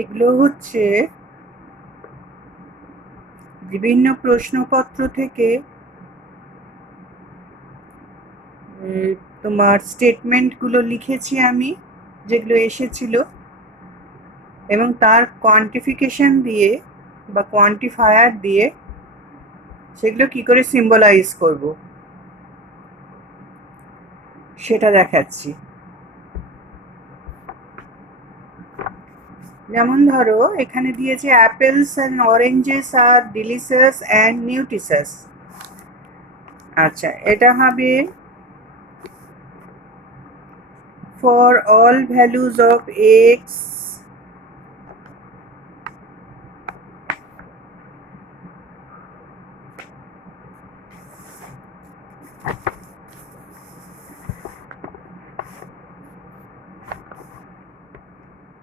এগুলো হচ্ছে বিভিন্ন প্রশ্নপত্র থেকে তোমার স্টেটমেন্টগুলো লিখেছি আমি, যেগুলো এসেছিল, এবং তার কোয়ান্টিফিকেশন দিয়ে বা কোয়ান্টিফায়ার দিয়ে সেগুলো কি করে সিম্বলাইজ করব সেটা দেখাচ্ছি। যেমন ধরো এখানে দিয়েছে apples and oranges are delicious and nutritious. আচ্ছা, এটা হবে for all values of x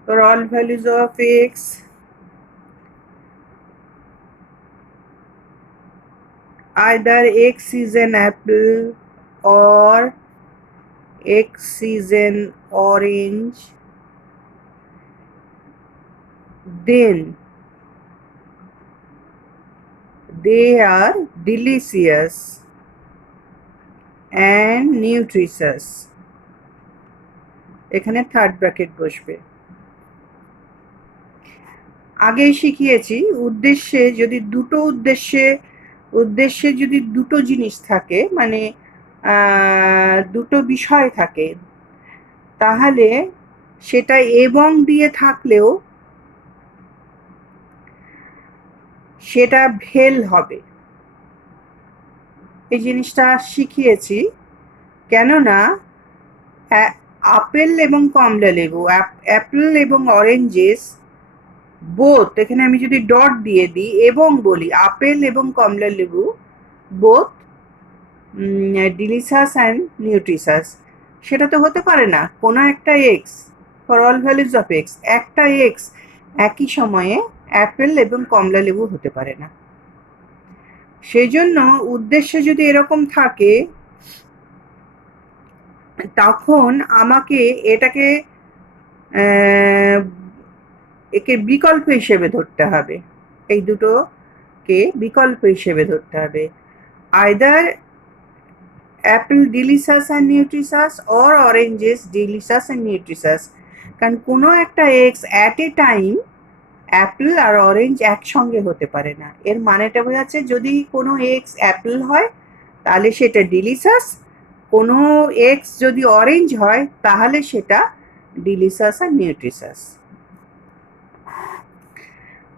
for all values of x, either x is an apple or x is an orange, then they are delicious and nutritious. এখানে third bracket বসবে। আগেই শিখিয়েছি, উদ্দেশ্যে যদি উদ্দেশ্যে যদি দুটো জিনিস থাকে, মানে দুটো বিষয় থাকে, তাহলে সেটা এবং দিয়ে থাকলেও সেটা ভেল হবে। এই জিনিসটা শিখিয়েছি, কেননা আপেল এবং কমলা লেবু, অ্যাপেল এবং অরেঞ্জেস বোথ, এখানে আমি যদি ডট দিয়ে দিই এবং বলি আপেল এবং কমলা লেবু বোথ ডিলিশাস অ্যান্ড নিউট্রিশাস, সেটা তো হতে পারে না। কোনো একটা x for all values of x, একটা এক্স একই সময়ে অ্যাপেল এবং কমলা লেবু হতে পারে না। সেই জন্য উদ্দেশ্যে যদি এরকম থাকে, তখন আমাকে এটাকে একে বিকল্প হিসেবে ধরতে হবে। এই দুটোকে বিকল্প হিসেবে ধরতে হবে, either apple delicious and nutritious or oranges delicious and nutritious. কারণ কোনো একটা X at a time apple আর অরেঞ্জ একসঙ্গে হতে পারে না। এর মানেটা বোঝাচ্ছে, যদি কোনো এক্স অ্যাপেল হয় তাহলে সেটা ডিলিশাস, কোনো এক্স যদি অরেঞ্জ হয় তাহলে সেটা ডিলিশাস আর নিউট্রিশাস।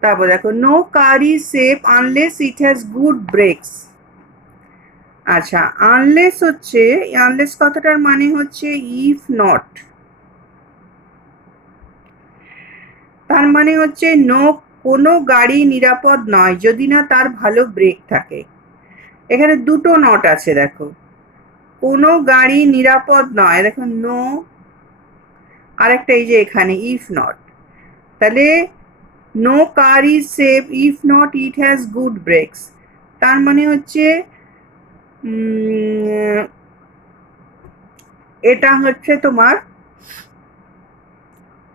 তারপর দেখো, no car is safe unless it has good brakes. আচ্ছা, আনলেস হচ্ছে, আনলেস কথাটার মানে হচ্ছে ইফ নট, তার মানে হচ্ছে নো, কোনো গাড়ি নিরাপদ নয় যদি না তার ভালো ব্রেক থাকে। এখানে দুটো নট আছে, দেখো, কোনো গাড়ি নিরাপদ নয়, দেখো নো, আরেকটা এই যে এখানে ইফ নট। তাহলে no car is safe if not it has good brakes, তার মানে হচ্ছে এটা হচ্ছে তোমার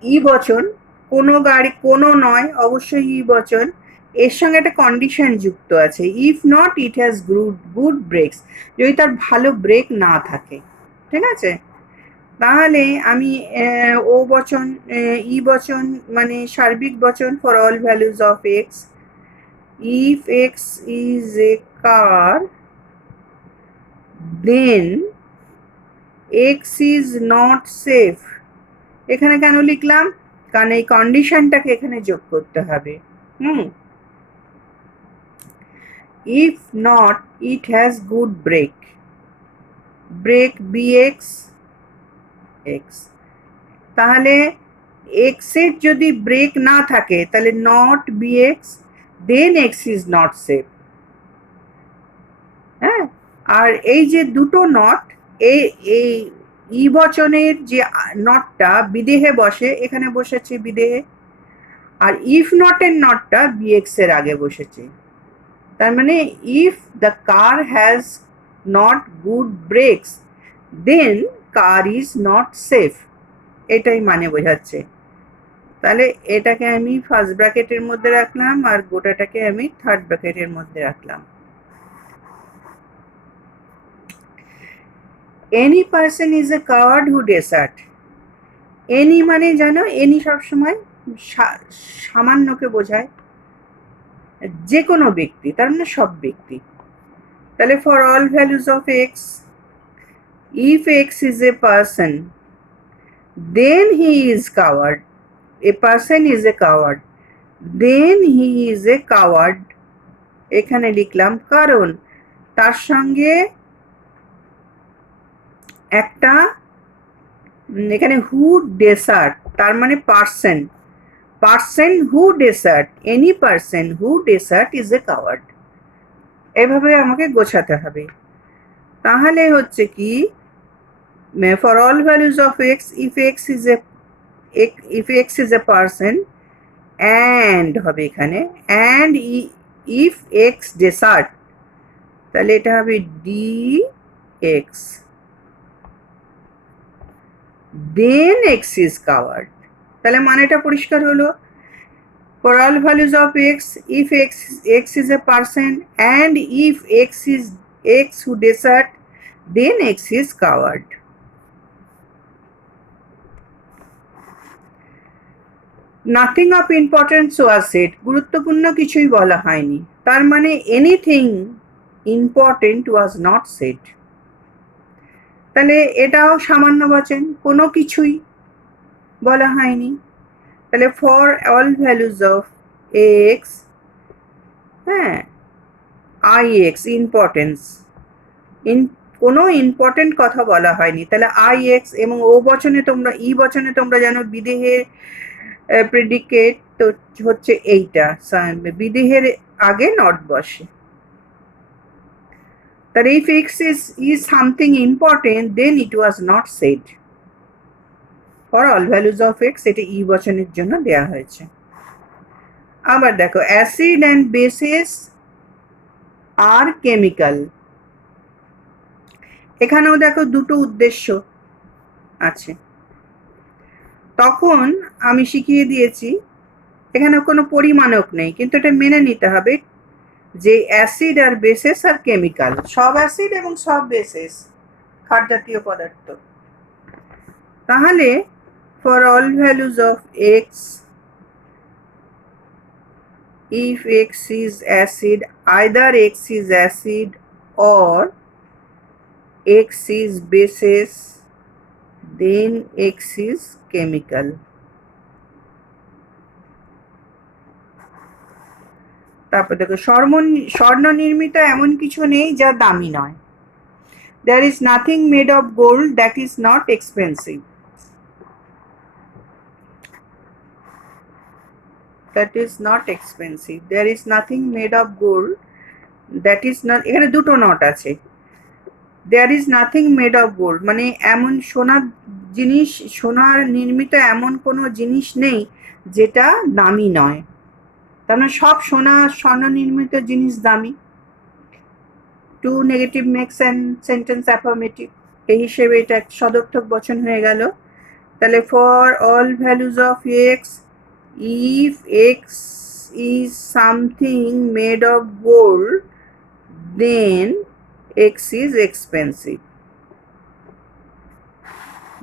ই বচন, কোনো গাড়ি, কোনো নয়, অবশ্যই ই বচন, এর সঙ্গে একটা কন্ডিশন যুক্ত আছে, if not it has good ব্রেকস, যদি তার ভালো ব্রেক না থাকে। ঠিক আছে, তাহলে আমি ও বচন, ই বচন মানে সার্বিক বচন for all values of x, if x is a car then x is not safe. এখানে কেন লিখলাম? কারণ এই কন্ডিশনটাকে এখানে যোগ করতে হবে। If not it has good brake, brake bx x, তাহলে এক্স এর যদি ব্রেক না থাকে তাহলে not bx, then x is not safe. হ্যাঁ, আর এই যে দুটো নট, এই এই ই বচনের যে নটটা বিদেহে বসে, এখানে বসেছে বিদেহে, আর ইফ নটের নটটা বিএক্স এর আগে বসেছে। তার মানে if the car has not good brakes then car is not safe, এটাই মানে বোঝাচ্ছে। তাহলে এটাকে আমি ফার্স্ট ব্র্যাকেটের মধ্যে রাখলাম আর গোটাটাকে আমি থার্ড ব্র্যাকেটের মধ্যে রাখলাম। Any person is a coward who desert. Any মানে জানো, এনি সবসময় সামান্যকে বোঝায়, যে কোনো ব্যক্তি, তার মানে সব ব্যক্তি। তাহলে for all values of x, if x is a person then he is coward. A person is a coward then he is a coward. এখানে লিখলাম কারণ তার সঙ্গে একটা এখানে হু ডেসার্ট, তার মানে person, person who desert, any person who desert is a coward. এভাবে আমাকে গোছাতে হবে। তাহলে হচ্ছে কি, for all values of x, if x is a person and হবে এখানে, অ্যান্ড ইফ এক্স ডেসার্ট, তাহলে এটা হবে D x, then x is coward. তাহলে মানেটা পরিষ্কার হলো। For all values of x, if x is a person and if x is x who desert, then x is covered. Nothing of importance was said. গুরুত্বপূর্ণ কিছুই বলা হয়নি, তার মানে anything important was not said. তাহলে এটাও সামান্য বচন, কোনো কিছুই বলা হয়নি। তাহলে for all values of x, হ্যাঁ, ix ইম্পর্টেন্স, কোনো ইম্পর্টেন্ট কথা বলা হয়নি। তাহলে ix এবং ও বচনে তোমরা, ই বচনে তোমরা জানো বিদেহের প্রেডিকেট তো হচ্ছে এইটা, বিদেহের আগে নট বসে। তাহলে if x is something important then it was not said. For all values of x, এটা ই বচনের জন্য দেয়া হয়েছে। আবার দেখো, অ্যাসিড অ্যান্ড বেসেস আর কেমিক্যাল। এখানেও দেখো দুটো উদ্দেশ্য আছে। তখন আমি শিখিয়ে দিয়েছি, এখানে কোনো পরিমাণক নেই, কিন্তু এটা মেনে নিতে হবে যে অ্যাসিড আর বেসেস আর কেমিক্যাল, সব অ্যাসিড এবং সব বেসেস ক্ষার জাতীয় পদার্থ। তাহলে for all values of x, if x is acid, either x is acid or x is bases, then x is chemical. তারপর দেখো, স্বর্ণ নির্মিত এমন কিছু নেই যা দামি নয়। There is nothing made of gold that is not expensive. That is not expensive. There is nothing made of gold that is not, এখানে দুটো নট আছে। There is nothing made of gold মানে এমন সোনার জিনিস, সোনার নির্মিত এমন কোনো জিনিস নেই যেটা দামি নয়। তার মানে সব স্বর্ণ নির্মিত জিনিস দামি। Two negative makes and sentence affirmative, এই হিসেবে এটা একটা সদর্থক বচন হয়ে গেল। তাহলে for all values of x, if x is something made of gold then x is expensive.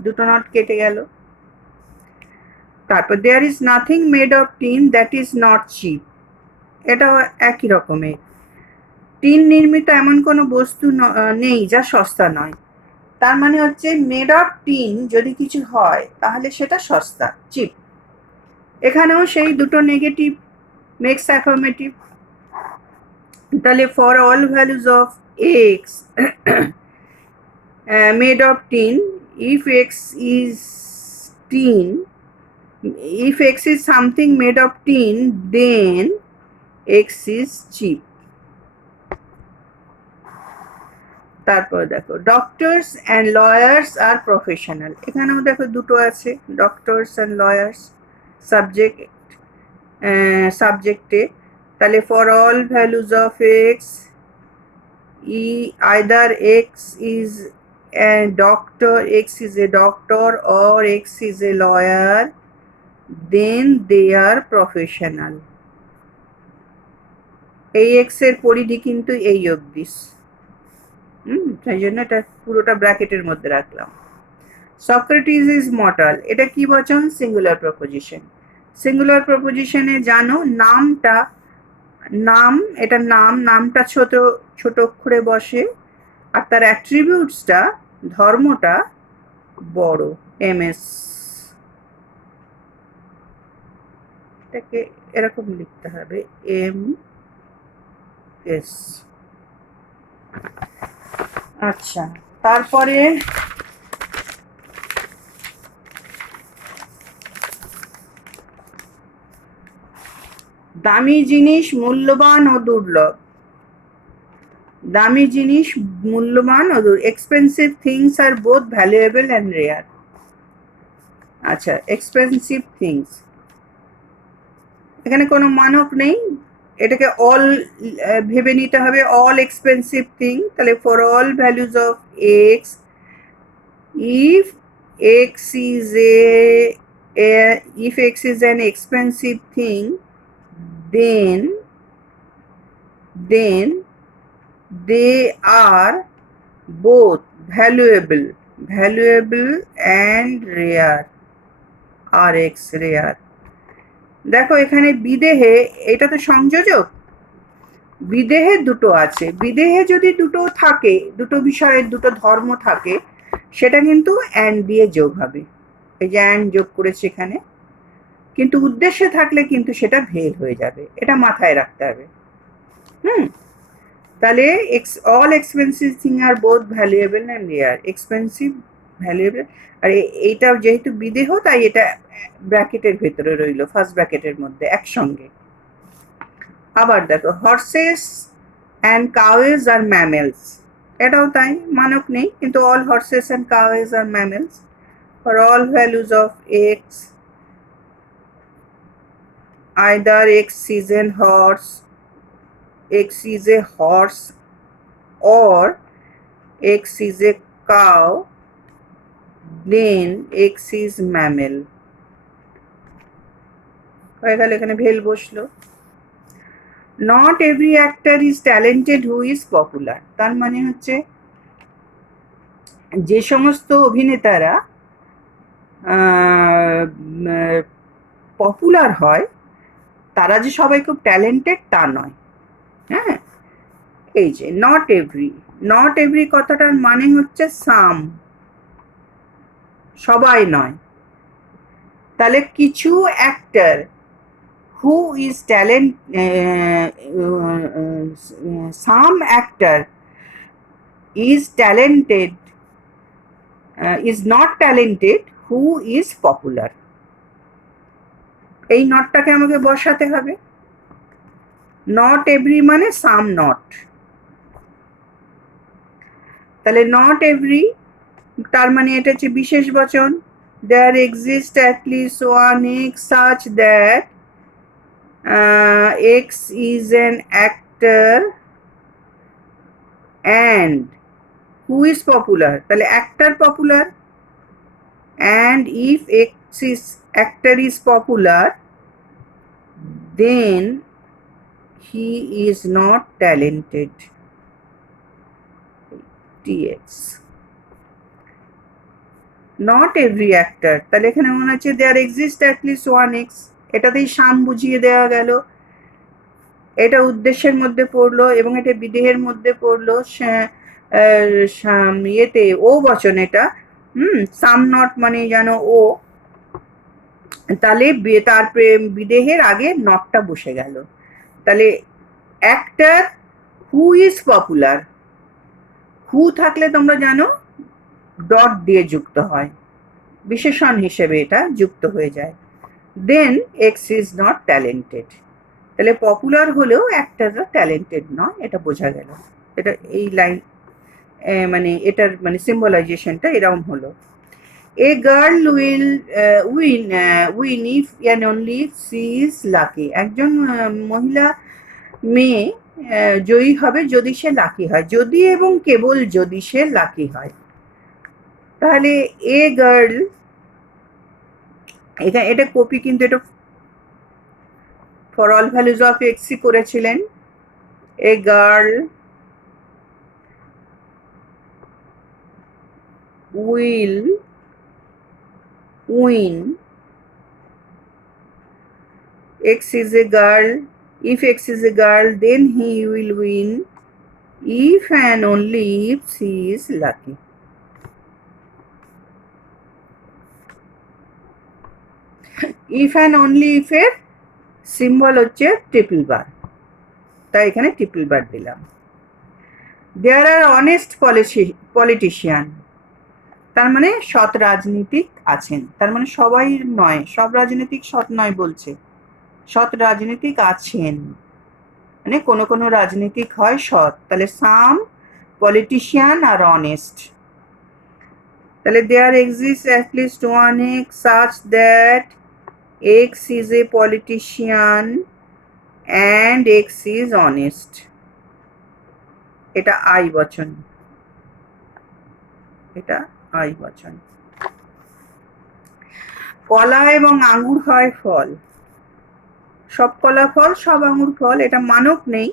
দুটো নট কেটে গেল। তারপর there is nothing made of tin that is not cheap, এটাও একই রকমের। টিন নির্মিত এমন কোনো বস্তু নেই যা সস্তা নয়। তার মানে হচ্ছে মেড অফ টিন যদি কিছু হয় তাহলে সেটা সস্তা, চিপ। এখানেও সেই দুটো নেগেটিভ মেক্স অ্যাফার্মেটিভ। তাহলে for all values of x made of tin, if x is tin, if x is something made of tin, then x is cheap. তারপর দেখো, ডক্টরস অ্যান্ড লয়ার্স আর প্রফেশনাল। এখানেও দেখো দুটো আছে, ডক্টরস অ্যান্ড লয়ার্স সাবজেক্টে। তাহলে for all values of x, either x is a doctor, x is a doctor or x is a lawyer, then they are professional. এই এক্স এর পরিধি কিন্তু এই অবধি, সেই জন্য এটা পুরোটা ব্র্যাকেটের মধ্যে রাখলাম। সক্রেটিস ইজ মর্টাল, এটা কি বচন? Singular proposition. সিঙ্গুলার প্রপোজিশনে জানো নামটা, নাম, এটা নামটা ছোট ছোট অক্ষরে বসে, আর তার অ্যাট্রিবিউটসটা, ধর্মটা বড়, এমএস। এটাকে এরকম লিখতে হবে, এম এস। আচ্ছা, তারপরে দামি জিনিস মূল্যবান ও দুর্লভ। দামি জিনিস মূল্যবান ও এক্সপেন্সিভ থিংস আর বোথ ভ্যালুয়েবল অ্যান্ড রেয়ার। আচ্ছা, এক্সপেন্সিভ থিংস, এখানে কোনো মানক নেই, এটাকে অল ভেবে নিতে হবে, অল এক্সপেন্সিভ থিং। তাহলে for all values of x, if x is if x is an expensive thing, then they are both valuable and rare, rx rare। দেখো এখানে বিদেহে, এটা তো সংযোজক, বিদেহে দুটো আছে, বিদেহে যদি দুটো থাকে, দুটো বিষয়ের দুটো ধর্ম থাকে, সেটা কিন্তু অ্যান্ড দিয়ে যোগ হবে, এই যে অ্যান্ড যোগ করেছে এখানে, কিন্তু উদ্দেশ্যে থাকলে কিন্তু সেটা ভেল হয়ে যাবে, এটা মাথায় রাখতে হবে। তাহলে অল এক্সপেন্সিভ থিং আর both valuable and rare, expensive, valuable. আর এইটা যেহেতু বিদেহ, তাই এটা ব্র্যাকেটের ভেতরে রইল, ফার্স্ট ব্র্যাকেটের মধ্যে একসঙ্গে। আবার দেখো, হর্সেস অ্যান্ড কাউয়েজ আর ম্যামেলস, এটাও তাই, মানক নেই, কিন্তু অল হর্সেস অ্যান্ড কাউয়েজ আর mammals for all values of x, either x is a horse, x is a horse, or x is a cow, then x is mammal। হয়ে গেল, এখানে ভেল বসলো। Not every actor is talented who is popular, তার মানে হচ্ছে যে সমস্ত অভিনেতারা popular হয় তারা যে সবাই খুব ট্যালেন্টেড তা নয়। হ্যাঁ, এই যে নট এভরি কথাটার মানে হচ্ছে সাম, সবাই নয়। তাহলে কিছু actor who is talent, some actor is talented, is not talented who is popular, এই নটটাকে আমাকে বসাতে হবে। নট এভরি মানে সাম নট, তাহলে নট এভরি, তার মানে এটা হচ্ছে বিশেষ বচন। there exists at least one x such that x is an actor and who is popular, তাহলে actor popular, and if x is actor is popular, then he is not talented, tx। Not every actor, তাহলে এখানে মনে হচ্ছে there exist at least one x, এটাতেই some বুঝিয়ে দেওয়া গেল, এটা উদ্দেশ্যের মধ্যে পড়লো এবং এটা বিদেহের মধ্যে পড়লো, ইয়েতে ও বচন এটা, সাম নট মানে জানো ও, তাহলে তার বিদেহের আগে নটটা বসে গেল। তাহলে অ্যাক্টর হু ইজ পপুলার, হু থাকলে তোমরা জানো ডট দিয়ে যুক্ত হয়, বিশেষণ হিসেবে এটা যুক্ত হয়ে যায়। দেন এক্স ইজ নট ট্যালেন্টেড, তাহলে পপুলার হলেও অ্যাক্টররা ট্যালেন্টেড নয়, এটা বোঝা গেল। এটা এই লাইন মানে এটার মানে সিম্বলাইজেশনটা এরকম হলো। A girl will win if and only she is lucky, একজন মহিলা মেয়ে জয়ী হবে যদি সে লাকি হয়, যদি এবং কেবল যদি সে লাকি হয়। তাহলে এ গার্ল এখানে এটা কপি, কিন্তু এটা ফর অল ভ্যালুজ অফ এক্সই করেছিলেন। এ girl will win, x is a girl, if x is a girl then he will win if and only if she is lucky. if and only if এর symbol হচ্ছে triple বার, তাই এখানে triple বার দিলাম। দেয়ার আর honest politician, তার মানে সৎ রাজনীতিক আছেন, তার মানে সবাই নয়, সব রাজনীতিক সৎ নয় বলছে, সৎ রাজনীতিক আছেন, মানে কোনো কোনো রাজনীতিক হয় সৎ, তাহলে সাম পলিটিশিয়ান আর অনেস্ট। তাহলে there exist at least one x such that x is a politician and x is honest. এটা আই বচন, এটা আই বচন। কলা এবং আঙ্গুর হয় ফল, সব কলা ফল সব আঙ্গুর ফল, এটা মানক নেই,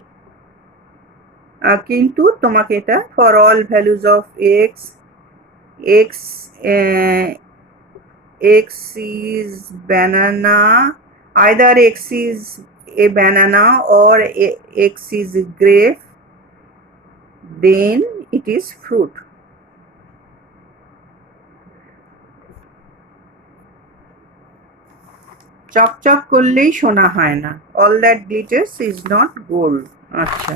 কিন্তু তোমাকে এটা for all values of x, x x is banana, either x is A banana or x is a grape, then it is fruit. চকচক করলেই সোনা হয় না, all that glitters is not gold. আচ্ছা,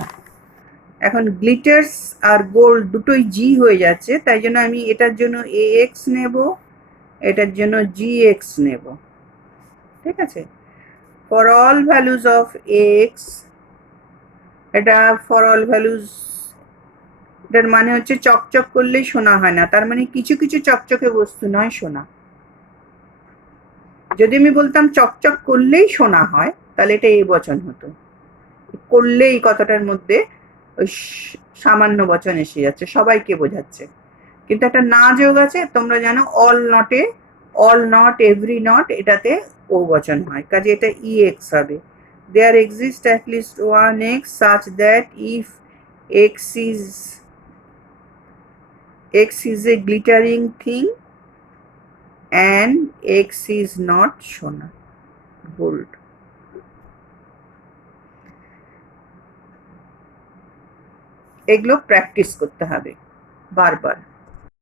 এখন গ্লিটার্স আর গোল্ড দুটোই জি হয়ে যাচ্ছে, তাই জন্য আমি এটার জন্য এ এক্স নেব, এটার জন্য জি এক্স নেব, ঠিক আছে। For all values of x, এটা ফর অল ভ্যালুজ, এটার মানে হচ্ছে চকচক করলেই সোনা হয় না, তার মানে কিছু কিছু চকচকে বস্তু নয় সোনা। যদি আমি বলতাম চকচক করলেই সোনা হয়, তাহলে এটা এ বচন হতো, করলেই কথাটার মধ্যে ওই সামান্য বচন এসে যাচ্ছে, সবাইকে বোঝাচ্ছে, কিন্তু একটা না যোগ আছে, তোমরা জানো অল নটে, অল নট, এভরি নট, এটাতে ও বচন হয়, কাজে এটা ই এক্স হবে। There exist at least one x such that if x is a glittering thing and x is not সোনা, gold. এগুলো প্র্যাকটিস করতে হবে বারবার।